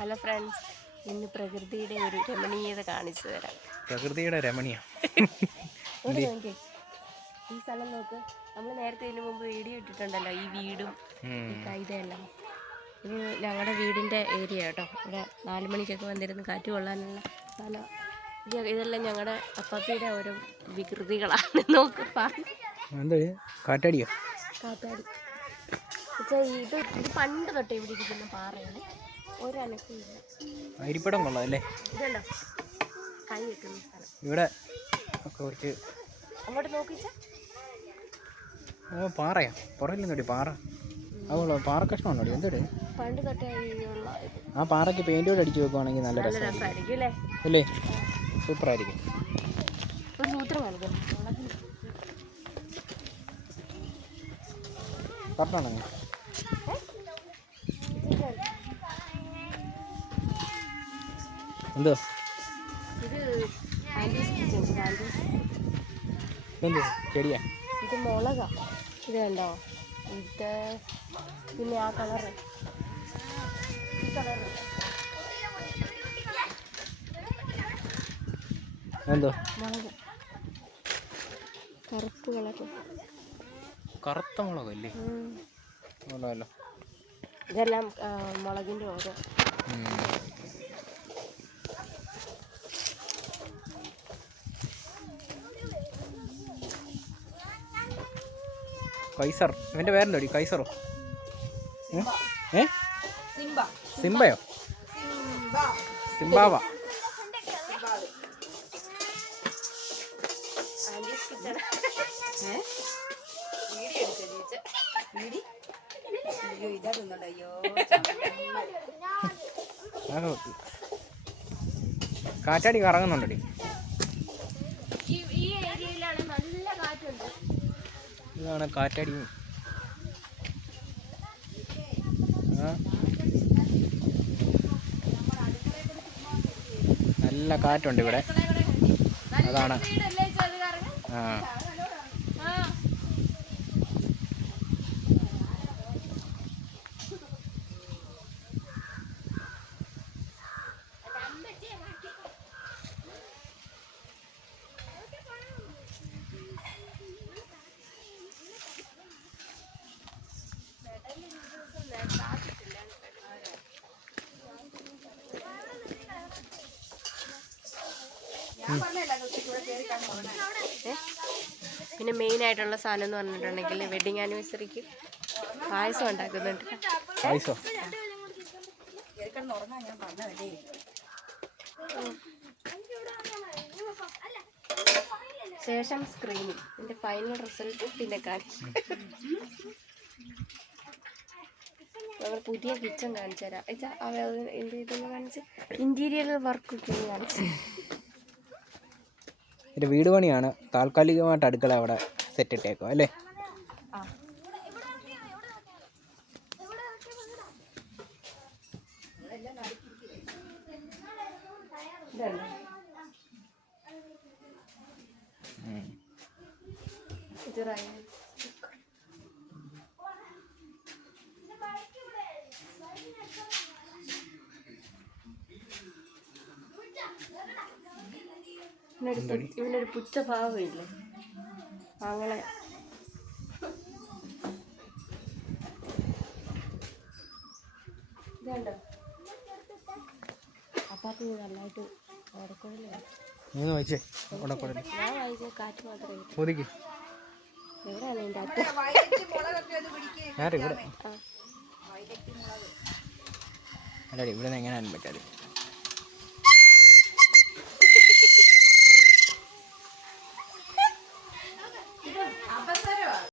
Hello friends ഇന്ന് പ്രകൃതിയുടെ ഒരു രമണീയത കാണിച്ചു തരാം. പ്രകൃതിയുടെ രമണീയ. ഈ സ്ഥലം നോക്ക്. നമ്മൾ നേരത്തെ ഇതിനു മുമ്പ് വീഡിയോ ഇട്ടിട്ടുണ്ടല്ലോ ഈ വീടും ഈ കൈതയെല്ലാം. ഇത് ഞങ്ങളുടെ വീടിന്റെ ഏരിയ കേട്ടോ. ഇവിടെ നാല് മണിക്കൊക്കെ വന്നിരുന്ന് കാറ്റ് കൊള്ളാനുള്ള സ്ഥലം. ഇതെല്ലാം ഞങ്ങളുടെ അപ്പാപ്പിയുടെ ഓരോ വികൃതികളാണ്. നോക്ക് കാറ്റാടിയോ? കാറ്റാടി. ഇത് പണ്ട് തൊട്ട് ഇവിടെ ഇരിക്കുന്ന പാറയാണ്. അരിപ്പടം കൊള്ളാം അല്ലേ? കൈ വെക്കുന്ന സ്ഥലം. ഇവിടെ കുറച്ച് അങ്ങോട്ട് നോക്കിച്ചാ? ഓ പാറയാ. പുറകിൽ നോടി പാറ. അതുകൊള്ളോ പാറ കഷ്ണമാണോ എന്തോടെ? പണ്ട് തൊട്ടേ ആ പാറയ്ക്ക് പെയിന്റ് കൂടെ അടിച്ച് വെക്കുവാണെങ്കിൽ നല്ല രസമായിരിക്കും. അല്ലേ? സൂപ്പറായിരിക്കും. ഒരു സൂത്രം. പറഞ്ഞാണോ എന്തോ? എന്തോ ചെടിയാ? ഇത് മുളകാ. ഇത് കണ്ടോ? ഇത് പിന്നെ ആ കളറ്. ഈ കളറ്. എന്തോ മുളക്. കറുപ്പ് കളറ് കറുത്ത മുളകല്ലേ? മുളകല്ലോ ഇതെല്ലാം മുളകിന്റെ മുളകിന്റെ ഓരോ കൈസർ. ഇവന്റെ പേരല്ലോ കൈസറോ? ഏ? സിംബയോ? സിംബാവ. കാറ്റാടി കറങ്ങുന്നുണ്ടടി ഈ ഈ ഏരിയയിലാണ് നല്ല കാറ്റുണ്ട് ഇതാണ് കാറ്റടി. നല്ല കാറ്റുണ്ട് ഇവിടെ. അതാണ്. ആ. പിന്നെ മെയിൻ ആയിട്ടുള്ള സാധനം എന്ന് പറഞ്ഞിട്ടുണ്ടെങ്കിൽ വെഡിങ് ആനിവേഴ്സറിക്ക് പായസം ഉണ്ടാക്കുന്നുണ്ട്. ശേഷം സ്ക്രീനിങ് എന്റെ ഫൈനൽ റിസൾട്ട് പിന്നെ കാണിച്ചു. അവർ പുതിയ കിച്ചൺ കാണിച്ചു തരാം എന്ത് ഇതൊന്ന് കാണിച്ച്? ഇന്റീരിയർ വർക്ക് കാണിച്ച്. എന്റെ വീട് പണിയാണ്. താൽക്കാലികമായിട്ട് അടുക്കള അവിടെ സെറ്റ് ഇട്ടേക്കോ അല്ലേ? ആ ഇവനൊരു ഇവനൊരു പുച്ഛഭാവമില്ലേ? അങ്ങനെ ഇതുണ്ടോ? അപ്പാപ്പി വായിച്ചേ. ഞാൻ വായിച്ച കാറ്റ് മാത്രമേ കേട്ടു. ഒതുക്കി എവിടെയാണ് എന്റെ അറ്റ ആരെ ഇവിടെ എങ്ങനെയാണ് ഇവിടെ നിന്ന് പറ്റാതെ.